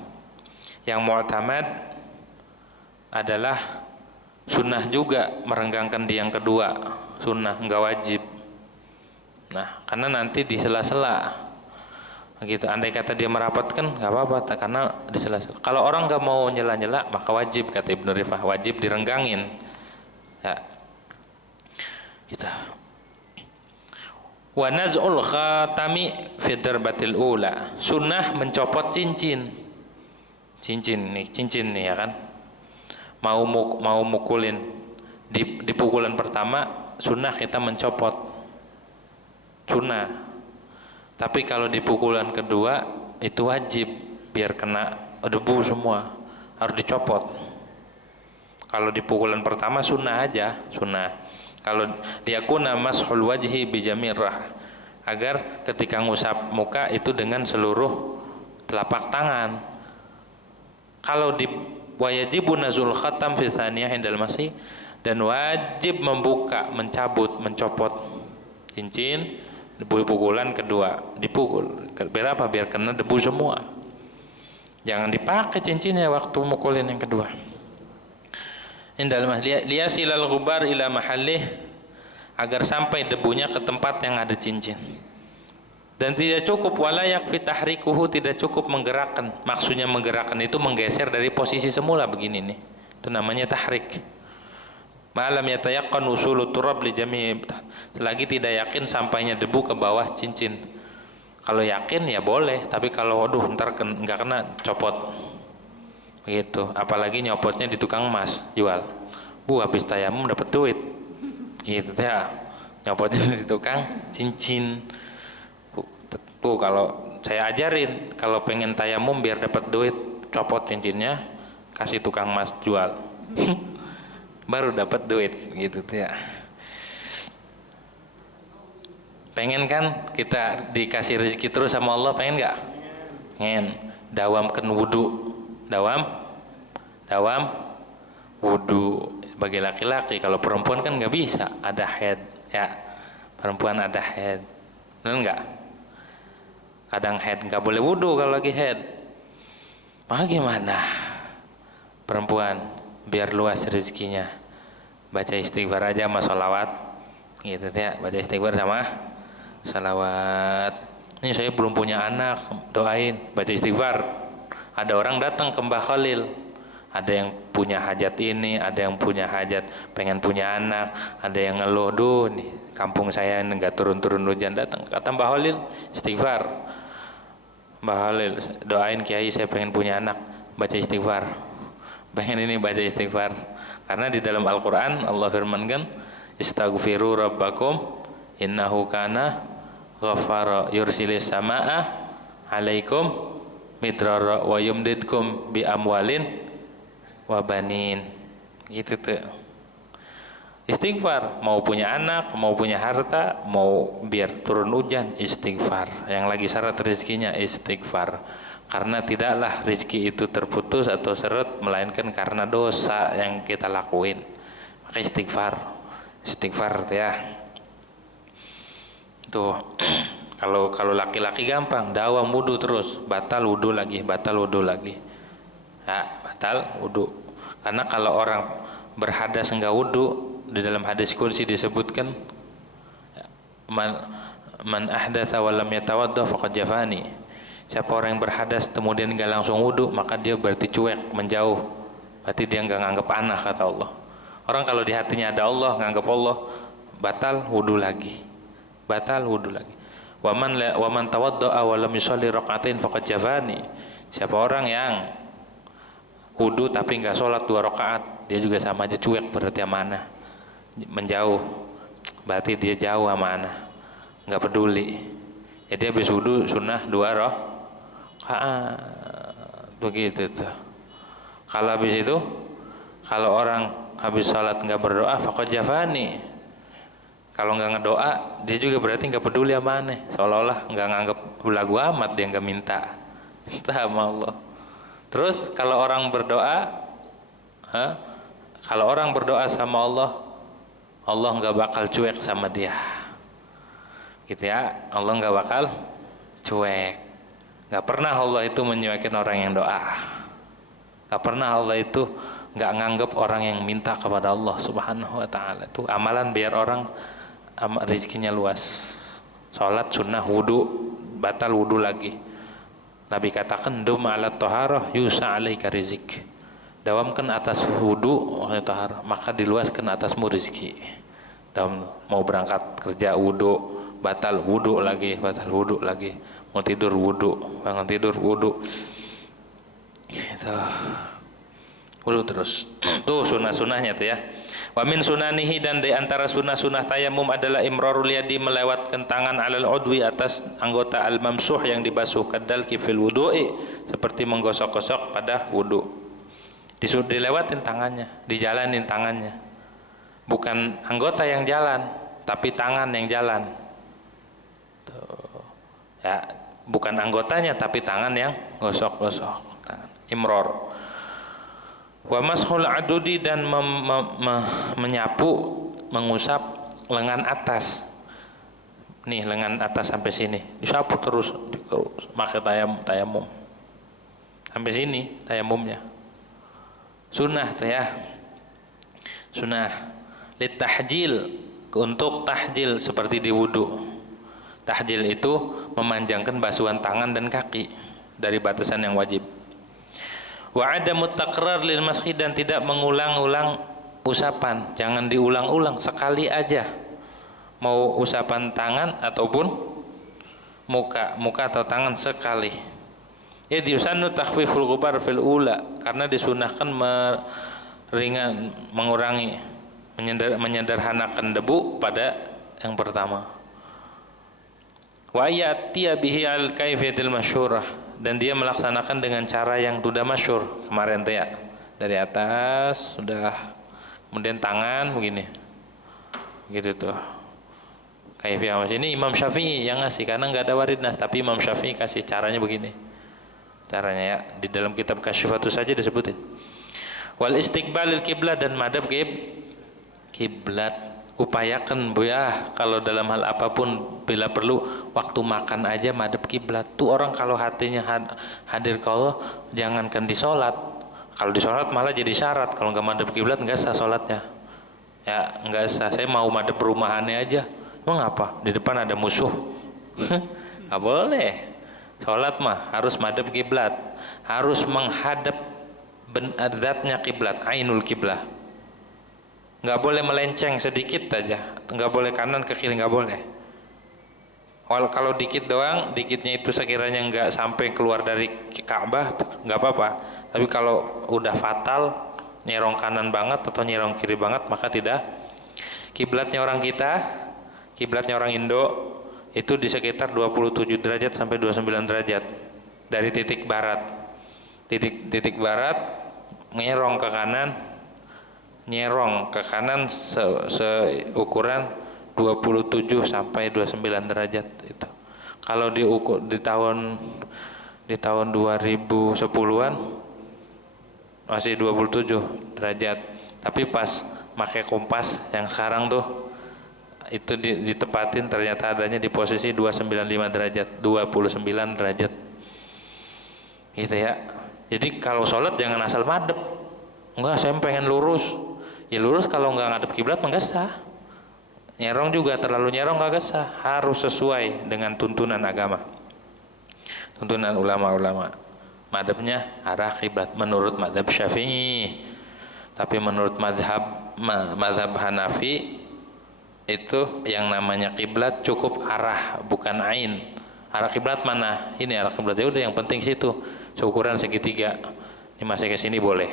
Yang mu'tamad adalah sunnah juga merenggangkan di yang kedua, sunnah, enggak wajib. Nah, karena nanti di sela-sela gitu. Andai kata dia merapatkan enggak apa-apa, karena di sela-sela. Kalau orang enggak mau nyela-nyela, maka wajib, kata Ibnu Rifa'ah, wajib direnggangin. Ya. Gitu. Wa naz'ul khatami fi darbatil ula. Sunnah mencopot cincin. Cincin nih ya kan. Mau mukulin di pukulan pertama, sunnah kita mencopot. Sunnah. Tapi kalau di pukulan kedua itu wajib, biar kena debu semua, harus dicopot. Kalau di pukulan pertama sunnah aja, sunnah. Kalau diakuna mashul wajhi bijamirah, agar ketika ngusap muka itu dengan seluruh telapak tangan. Kalau di wajibu nazul khatam fi tsaniyah indal masih, dan wajib membuka, mencabut, mencopot cincin di pukulan kedua, dipukul. Biar apa? Biar kena debu semua. Jangan dipakai cincinnya waktu mukulin yang kedua. Indal masih liyasilal ghubar ila mahallih, agar sampai debunya ke tempat yang ada cincin. Dan tidak cukup wala yakfi tahrikuhu, tidak cukup menggerakkan. Maksudnya menggerakkan itu menggeser dari posisi semula begini nih. Itu namanya tahrik. Malam yatayaqqan usulut turab li jami', selagi tidak yakin sampainya debu ke bawah cincin. Kalau yakin ya boleh, tapi kalau waduh ntar enggak kena, copot. Begitu. Apalagi nyopotnya di tukang emas jual. Bu, habis tayamum dapat duit. Gitu ya. Nyopotnya di tukang cincin. Bu, kalau saya ajarin, kalau pengen tayamum biar dapat duit, copot cincinnya, kasih tukang emas jual. Baru dapat duit, gitu ya. Pengen kan kita dikasih rezeki terus sama Allah, pengen nggak? Pengen. Dawamkan wudu, dawam wudu bagi laki-laki. Kalau perempuan kan nggak bisa, ada head ya. Perempuan ada head, benar nggak? Kadang head nggak boleh wudu kalau lagi head. Maka gimana? Perempuan biar luas rezekinya, baca istighfar aja sama sholawat, gitu ya. Baca istighfar sama sholawat. Ini saya belum punya anak, doain, baca istighfar. Ada orang datang ke Mbah Khalil, ada yang punya hajat ini, ada yang punya hajat pengen punya anak, ada yang ngeluh, duh nih kampung saya nggak turun-turun hujan, datang kata Mbah Khalil istighfar. Mbah Khalil doain kiai saya pengen punya anak, baca istighfar. Pengen ini baca istighfar, karena di dalam Al-Quran Allah firmankan istaghfiru rabbakum innahu kana ghafara yursilis samaa alaikum midrara wa yumdidkum bi amwalin wa banin. Gitu tuh. Istighfar, mau punya anak, mau punya harta, mau biar turun hujan, istighfar. Yang lagi syarat rezekinya istighfar. Karena tidaklah rezeki itu terputus atau seret melainkan karena dosa yang kita lakuin. Maka istighfar. Istighfar ya. Tuh. Kalau laki-laki gampang, dawam wudu terus, batal wudu lagi, batal wudu lagi. Ya, batal wudu. Karena kalau orang berhadas enggak wudu, di dalam hadis qudsi disebutkan man ahdatsa wa lam yatawadda faqad jafani. Siapa orang yang berhadas kemudian enggak langsung wudu, maka dia berarti cuek, menjauh. Berarti dia enggak nganggap anak, kata Allah. Orang kalau di hatinya ada Allah, nganggap Allah, batal wudu lagi. Batal wudu lagi. Wa man tawaddaa wa lam yusalli rak'atain faqad jafani. Siapa orang yang wudu tapi enggak sholat 2 rakaat, dia juga sama aja cuek, berarti amanah. Menjauh, berarti dia jauh sama anak, nggak peduli. Jadi habis wudu sunnah 2 rakaat, begitu tuh. Kalau habis itu, kalau orang habis sholat nggak berdoa, faqad jafani. Kalau nggak ngedoa, dia juga berarti nggak peduli sama aneh, seolah-olah nggak nganggap belagu amat, dia nggak minta sama Allah. Terus kalau orang berdoa, kalau orang berdoa sama Allah, Allah nggak bakal cuek sama dia, gitu ya. Allah nggak bakal cuek. Nggak pernah Allah itu menyuekin orang yang doa. Nggak pernah Allah itu nggak nganggep orang yang minta kepada Allah Subhanahu Wa Taala. Itu amalan biar orang rezekinya luas. Sholat sunnah, wudu, batal wudu lagi. Nabi katakan dum ala taharah yusa alaika rizik. Dawamkan atas wudu oleh taharah, maka diluaskan atasmu rezeki. Dalam mau berangkat kerja wudu, batal wudu lagi, batal wudu lagi. Mau tidur wudu, bangun tidur wudu. Itu wudu terus. Tuh sunah-sunahnya tuh ya. Wa min sunanihi, dan di antara sunah-sunah tayamum adalah imrarul yadi, melewatkan tangan alal udwi, atas anggota al mamsuh yang dibasuh, kadal kifil wudu'i, seperti menggosok-gosok pada wudu. Dilewatin tangannya, dijalanin tangannya. Bukan anggota yang jalan, tapi tangan yang jalan. Tuh. Ya, bukan anggotanya tapi tangan yang gosok-gosok. Tangan. Imror. Wa mashul adudi, dan menyapu, mengusap lengan atas. Nih lengan atas sampai sini, disapu terus, pakai tayamum. Sampai sini tayamumnya. Sunnah tuh ya. Sunnah. Litahjil, untuk tahjil seperti di wudu. Tahjil itu memanjangkan basuhan tangan dan kaki dari batasan yang wajib. Wa adamut takrar lil mashi, dan tidak mengulang-ulang usapan. Jangan diulang-ulang, sekali aja. Mau usapan tangan ataupun muka atau tangan sekali. Ya diusannu takhfiful ghubar fil ula, karena disunahkan mengurangi, menyederhanakan debu pada yang pertama. Wa ya'tiya bihi al kaifiyatil masyhurah, dan dia melaksanakan dengan cara yang sudah masyhur kemarin tuh ya. Dari atas sudah, kemudian tangan begini. Gitu tuh. Kaifiyah ini Imam Syafi'i yang ngasih, karena enggak ada waridnas, tapi Imam Syafi'i kasih caranya begini. Caranya ya, di dalam kitab Kasyfatus saja disebutin. Wal istiqbalil kiblat, dan madhab kiblat. Upayakan bu ya, kalau dalam hal apapun, bila perlu waktu makan aja madhab kiblat. Tuh orang kalau hatinya hadir ke Allah, jangankan di sholat. Kalau di sholat malah jadi syarat. Kalau nggak madhab kiblat nggak sah sholatnya. Ya nggak sah. Saya mau madhab perumahannya aja. Emang apa? Di depan ada musuh? Nggak boleh. Sholat mah harus madhab kiblat. Harus menghadap zatnya kiblat, ainul kiblah. Nggak boleh melenceng sedikit aja, nggak boleh kanan ke kiri, nggak boleh. Kalau dikit doang, dikitnya itu sekiranya nggak sampai keluar dari Ka'bah, nggak apa-apa. Tapi kalau udah fatal, nyerong kanan banget atau nyerong kiri banget, maka tidak. Kiblatnya orang kita, kiblatnya orang Indo, itu di sekitar 27 derajat sampai 29 derajat dari titik barat. Titik barat nyerong ke kanan seukuran 27 sampai 29 derajat itu. Kalau diukur di tahun 2010-an masih 27 derajat. Tapi pas pakai kompas yang sekarang tuh itu ditepatin ternyata adanya di posisi 295 derajat, 29 derajat. Gitu ya. Jadi kalau sholat jangan asal madep. Enggak, saya pengen lurus. Ya lurus kalau enggak ngadep kiblat enggak sah. Nyerong juga terlalu nyerong enggak sah. Harus sesuai dengan tuntunan agama. Tuntunan ulama-ulama. Madepnya arah kiblat menurut mazhab Syafi'i. Tapi menurut mazhab Hanafi itu yang namanya kiblat cukup arah bukan ain. Arah kiblat mana? Ini arah kiblat. Ya udah yang penting situ. Seukuran segitiga. Ini masih ke sini boleh.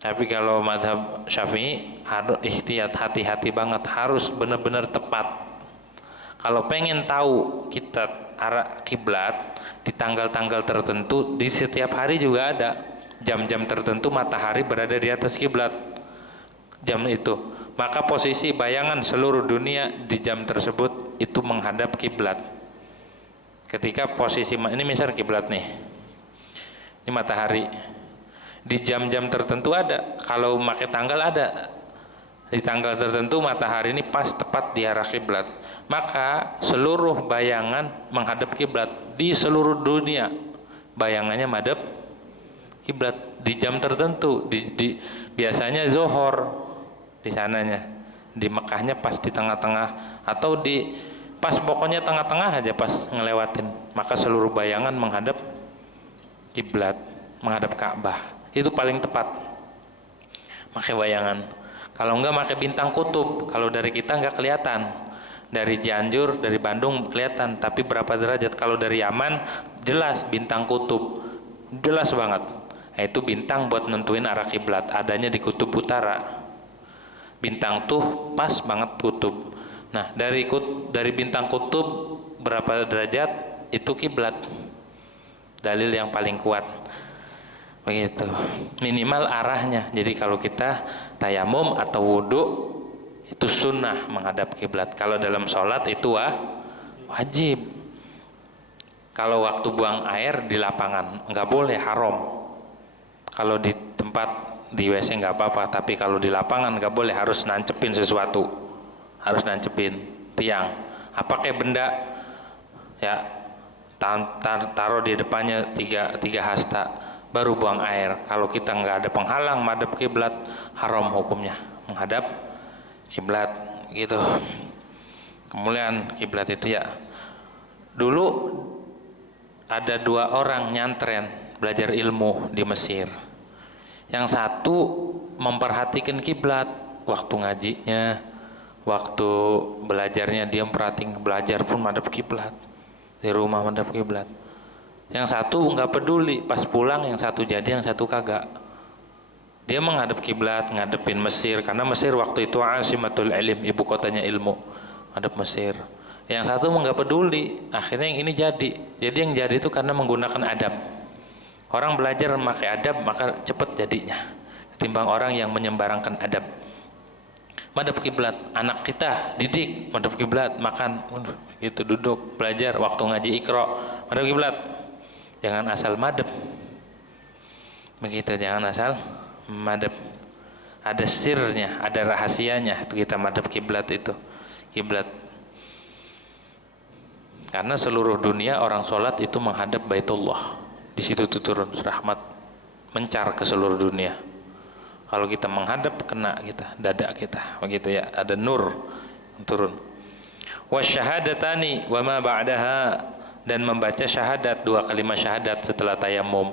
Tapi kalau mazhab Syafi'i harus ihtiyat, hati-hati banget, harus benar-benar tepat. Kalau pengen tahu kita arah kiblat di tanggal-tanggal tertentu, di setiap hari juga ada jam-jam tertentu matahari berada di atas kiblat. Jam itu, maka posisi bayangan seluruh dunia di jam tersebut itu menghadap kiblat. Ketika posisi ini misal kiblat nih, ini matahari di jam-jam tertentu ada. Kalau pakai tanggal ada di tanggal tertentu matahari ini pas tepat di arah kiblat, maka seluruh bayangan menghadap kiblat di seluruh dunia. Bayangannya madhab kiblat di jam tertentu. Biasanya zuhur di sananya, di Mekahnya pas di tengah-tengah atau di pas pokoknya tengah-tengah aja pas ngelewatin, maka seluruh bayangan menghadap kiblat, menghadap Ka'bah. Itu paling tepat. Pakai bayangan. Kalau enggak pakai bintang kutub. Kalau dari kita enggak kelihatan. Dari Cianjur, dari Bandung kelihatan, tapi berapa derajat? Kalau dari Yaman jelas bintang kutub. Jelas banget. Nah, itu bintang buat nentuin arah kiblat, adanya di kutub utara. Bintang tuh pas banget kutub. Nah, dari bintang kutub berapa derajat itu kiblat. Dalil yang paling kuat. Begitu. Minimal arahnya. Jadi kalau kita tayamum atau wudhu itu sunnah menghadap kiblat. Kalau dalam sholat itu wajib. Kalau waktu buang air di lapangan nggak boleh, haram. Kalau di tempat di WC nggak apa-apa, tapi kalau di lapangan nggak boleh, harus nancepin sesuatu, harus nancepin tiang, apa kayak benda, ya taruh di depannya tiga hasta, baru buang air. Kalau kita nggak ada penghalang madhab kiblat, haram hukumnya menghadap kiblat gitu. Kemudian kiblat itu ya, dulu ada 2 orang nyantren belajar ilmu di Mesir. Yang satu memperhatikan kiblat, waktu ngajinya, waktu belajarnya dia perhatiin, belajar pun madhab kiblat, di rumah madhab kiblat. Yang satu nggak peduli, pas pulang yang satu jadi, yang satu kagak. Dia menghadap kiblat, ngadepin Mesir, karena Mesir waktu itu asimatul ilm, ibu kotanya ilmu, madhab Mesir. Yang satu nggak peduli, akhirnya yang ini jadi. Jadi yang jadi itu karena menggunakan adab. Orang belajar memakai adab maka cepat jadinya, ketimbang orang yang menyebarangkan adab. Madhab kiblat, anak kita didik madhab kiblat, makan gitu, duduk belajar, waktu ngaji Iqra madhab kiblat. Jangan asal madhab. Begitu, jangan asal madhab. Ada sirnya, ada rahasianya kita madhab kiblat itu. Kiblat. Karena seluruh dunia orang sholat itu menghadap Baitullah. Di situ tuh turun rahmat mencar ke seluruh dunia. Kalau kita menghadap kena kita, dada kita, begitu ya, ada nur turun. Wasyahadatani wa ma ba'daha, dan membaca syahadat, 2 kalimat syahadat setelah tayamum.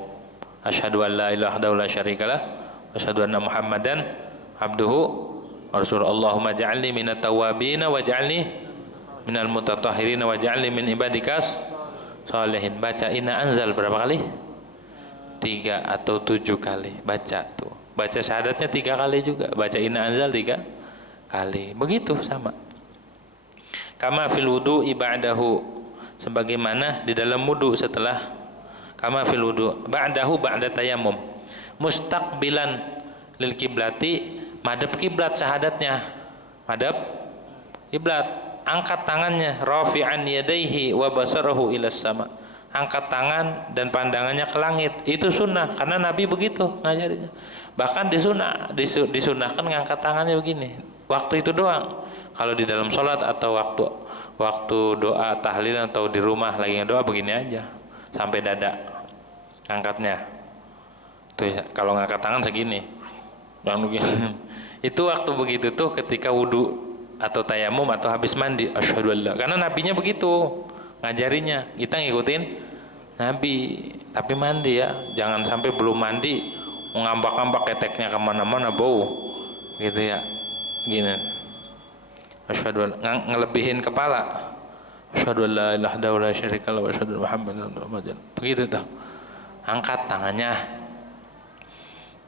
Asyhadu an la ilaha illallah la syarikalah wa asyhadu anna Muhammadan abduhu wa rasuluhu. Allahumma ja'alni minat tawwabin wa ja'alni minal mutatahhirin wa ja'alni min ibadikas sholihin. Baca inna anzal berapa kali? 3 atau 7 kali. Baca tuh. Baca syahadatnya 3 kali juga. Baca inna anzal 3 kali. Begitu sama. Kama fil wudu'i ba'dahu, sebagaimana di dalam wudu setelah kama fil wudu ba'dahu ba'da tayammum. Mustaqbilan lil kiblati, madhab kiblat syahadatnya. Madhab kiblat, angkat tangannya, rafi'an yadaihi wa basarahu ilas sama. Angkat tangan dan pandangannya ke langit. Itu sunnah karena Nabi begitu ngajarinya. Bahkan disunahkan ngangkat tangannya begini. Waktu itu doang. Kalau di dalam sholat atau waktu doa tahlil atau di rumah lagi ngedoa begini aja sampai dada angkatnya. Tuh kalau ngangkat tangan segini. Itu waktu begitu tuh ketika wudu atau tayamum atau habis mandi. Asyhadu an la. Karena nabinya begitu ngajarinya. Kita ngikutin Nabi, tapi mandi ya. Jangan sampai belum mandi ngambak-ngambak keteknya kemana-mana bau gitu ya. Gini. Asyhadu an ngelebihin kepala. Asyhadu an la ilaha illallah wa syarika lahu wa asyhadu anna Muhammadan rasulullah. Begitu tuh. Angkat tangannya.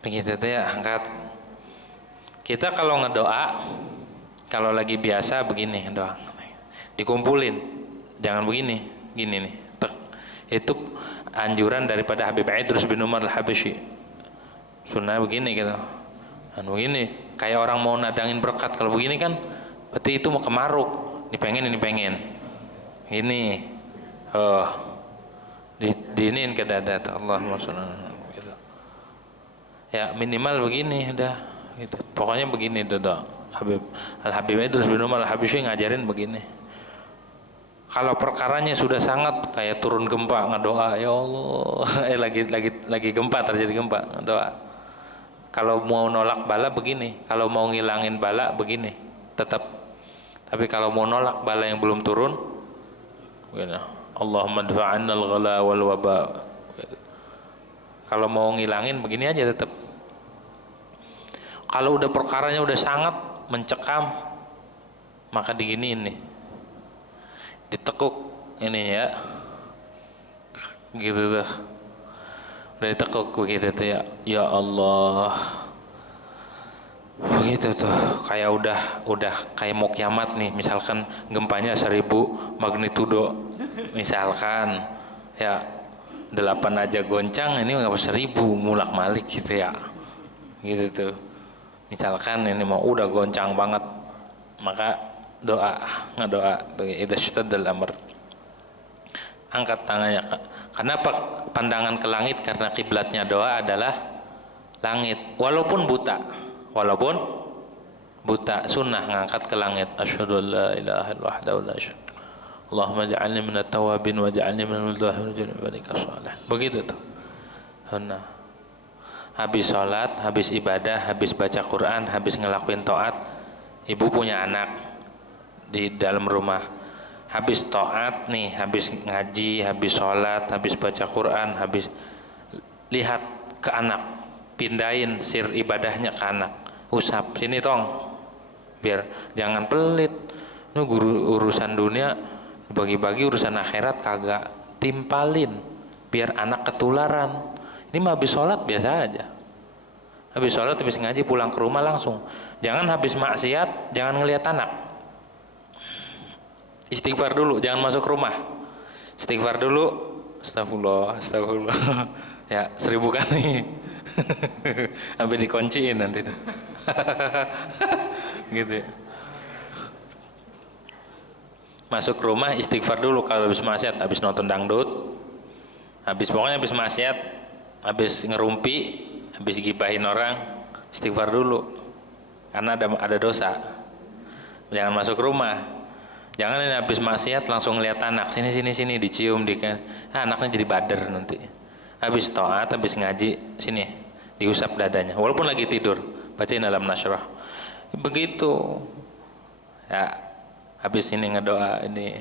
Begitu tuh ya, angkat. Kita kalau ngedoa, kalau lagi biasa begini doang. Dikumpulin. Jangan begini, gini nih. Itu anjuran daripada Habib Idrus bin Umar al-Habsyi. Sunnah begini gitu. Dan begini, kayak orang mau nadangin berkat. Kalau begini kan berarti itu mau kemaruk. Ini pengen. Ini diinin ke dada. Allahumma sholli gitu. Ya minimal begini udah gitu. Pokoknya begini doa. Habib Idrus bin Umar al-Habsyi ngajarin begini. Kalau perkaranya sudah sangat kayak turun gempa ngedoa, ya Allah, lagi gempa, terjadi gempa, ngedoa. Kalau mau nolak bala begini, kalau mau ngilangin bala begini, tetap. Tapi kalau mau nolak bala yang belum turun, begini, Allahumma dfa'anna al-ghala wal waba. Kalau mau ngilangin begini aja tetap. Kalau udah perkaranya udah sangat mencekam, maka diginiin nih. Ditekuk ini ya, gitu tuh, udah ditekuk begitu tuh ya, ya Allah, begitu tuh, kayak udah kayak mau kiamat nih, misalkan gempanya 1000 magnitudo, misalkan ya 8 aja goncang, ini nggak 1000 mulak malik gitu ya, gitu tuh, misalkan ini mau udah goncang banget, maka ngedoa idza shtadal amr, angkat tangannya. Kenapa pandangan ke langit? Karena kiblatnya doa adalah langit, walaupun buta sunnah ngangkat ke langit. Asyhadu an la ilaha illallah wa la syarika Allahumma ja'alni minat tawabin wa ja'alni minal mutahhirin wa barik shalih. Begitu tuh sunnah. Habis sholat, habis ibadah, habis baca Quran, habis ngelakuin taat, ibu punya anak di dalam rumah, habis taat nih, habis ngaji, habis sholat, habis baca Quran, habis lihat ke anak, pindahin sir ibadahnya ke anak, usap sini tong, biar jangan pelit. Ini urusan dunia bagi-bagi, urusan akhirat kagak timpalin, biar anak ketularan. Ini mah habis sholat biasa aja, habis sholat, habis ngaji pulang ke rumah langsung. Jangan habis maksiat, jangan ngelihat anak. Istighfar dulu, jangan masuk rumah. Istighfar dulu, astagfirullah. Ya 1000 kali. Sampai dikunciin nanti. Gitu. Masuk rumah istighfar dulu kalau habis maksiat, habis nonton dangdut, pokoknya habis maksiat, habis ngerumpi, habis gibahin orang, istighfar dulu. Karena ada dosa. Jangan masuk rumah. Jangan ini habis maksiat langsung lihat anak, sini dicium anaknya jadi bader nanti. Habis taat, habis ngaji, sini diusap dadanya. Walaupun lagi tidur, bacain alam nasyrah. Begitu. Ya, habis ini ngedoa ini.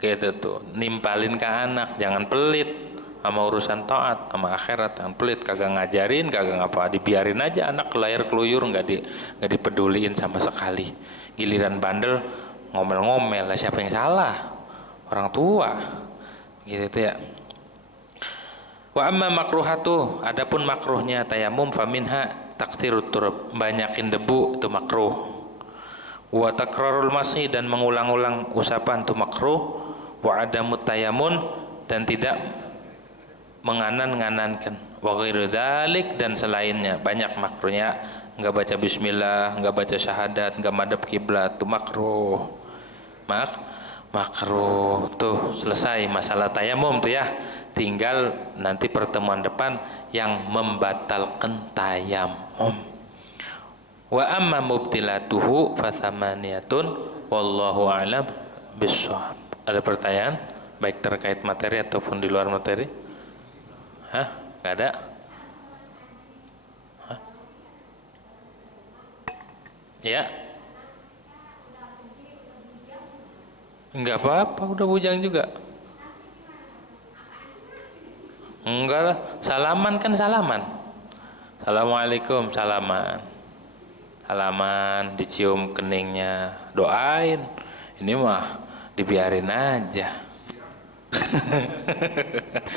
Gitu tuh, nimpalin ke anak, jangan pelit sama urusan taat, sama akhirat, jangan pelit, kagak ngajarin, kagak ngapa, dibiarin aja anak layar keluyur, nggak dipeduliin sama sekali. Giliran bandel ngomel-ngomel lah, siapa yang salah? Orang tua. Gitu ya. Wa amma makruhatu, adapun makruhnya tayamum faminha taksirut turab, banyakin debu itu makruh. Wa takrarul masih, dan mengulang-ulang usapan itu makruh. Wa adamut tayamun, dan tidak menganan-nganankan. Wa ghairu dzalik, dan selainnya banyak makruhnya. Enggak baca bismillah, enggak baca syahadat, enggak madhab kiblat, itu makruh. Makruh. Tuh selesai masalah tayamum tuh ya. Tinggal nanti pertemuan depan yang membatalkan tayamum. Wa amma mubtilatuhu fathamaniyatun wallahu a'lam bissawab. Ada pertanyaan baik terkait materi ataupun di luar materi? Hah? Enggak ada? Hah? Ya. Enggak apa-apa, udah bujang juga. Enggak lah, salaman kan salaman. Assalamualaikum, salaman. Salaman, dicium keningnya, doain. Ini mah dibiarin aja.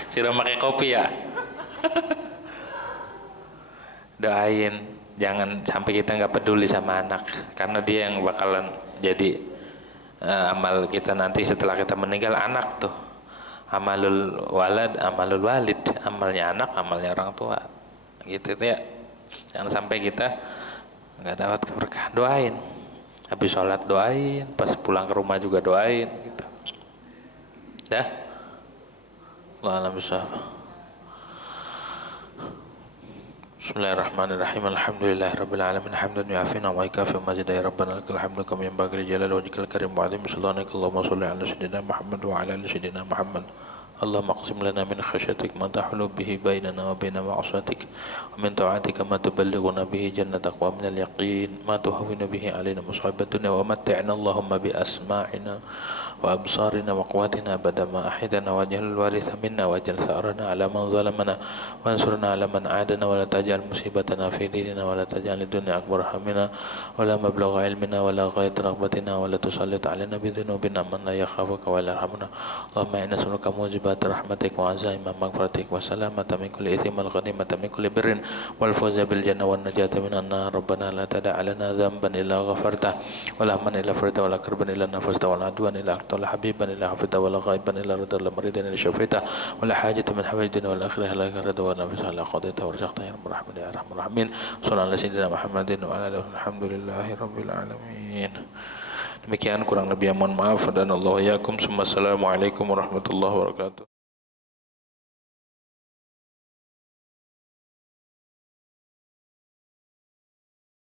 Siram pakai kopi ya. Doain, jangan sampai kita nggak peduli sama anak, karena dia yang bakalan jadi amal kita nanti setelah kita meninggal. Anak tuh amalul walad, amalul walid, amalnya anak, amalnya orang tua, gitu ya. Jangan sampai kita nggak dapat keberkahan. Doain, habis sholat doain, pas pulang ke rumah juga doain, gitu. Dah, Allah alam bisawab. Bismillahirrahmanirrahim. Alhamdulillahirabbil alamin. Hamdan yu'afina wa yukafi mazida ya rabbana lakal hamdu kama yanbaghi li jalali wajhikal karim wa 'azimi sultanika. Allahumma shalli ala sayyidina Muhammad wa ala ali sayyidina Muhammad. Allahumma aqsim lana min khasyatik ma tahulu bihi bainana wa baina ma'asatik, wa min ta'atika ma tuballighuna bihi jannatak, wa min al-yaqin ma tuhawwinu bihi alaina musaibat dunya, wa matti'na Allahumma bi asma'ina wa absarina wa quwwatina abada ma ahidana, waj'al waritha minna waj'al sa'rana ala man zalamana wansurna ala man adana, wa la taj'al musibatana fi dinina, wa la taj'al ad-dunya akbar hammina wa la mablagha ilmina wa la ghayata raghbatina, wa la tusallit alaina bi dhunubina man la yakhafuka wa la yarhamuna. Allahumma inna nas'aluka mujibat rahmatik wa azaima maghfiratik wa salamata min kulli ithmin wal ghanimata min kulli birrin wal fawza bil janna wan najata minan nar. Rabbana la tada'a lana dhanban illa ghafarta wa la hamman illa farajta wa la karban illa nafasta wa la adwan illa wala habiban ila hafita wala ghaiban ila radha la maridan ila syafita wala hajatan min hawaijina wal akhirah la yarada wa nafisa la qadaita wa razaqta ya rabbal alamin ya arhamar rahimin. Sallallahu alaihi sayyidina Muhammadin wa ala alihi alhamdulillahi rabbil alamin. Demikian kurang lebih mohon maaf dan Allah yakum. Assalamualaikum warahmatullahi wabarakatuh.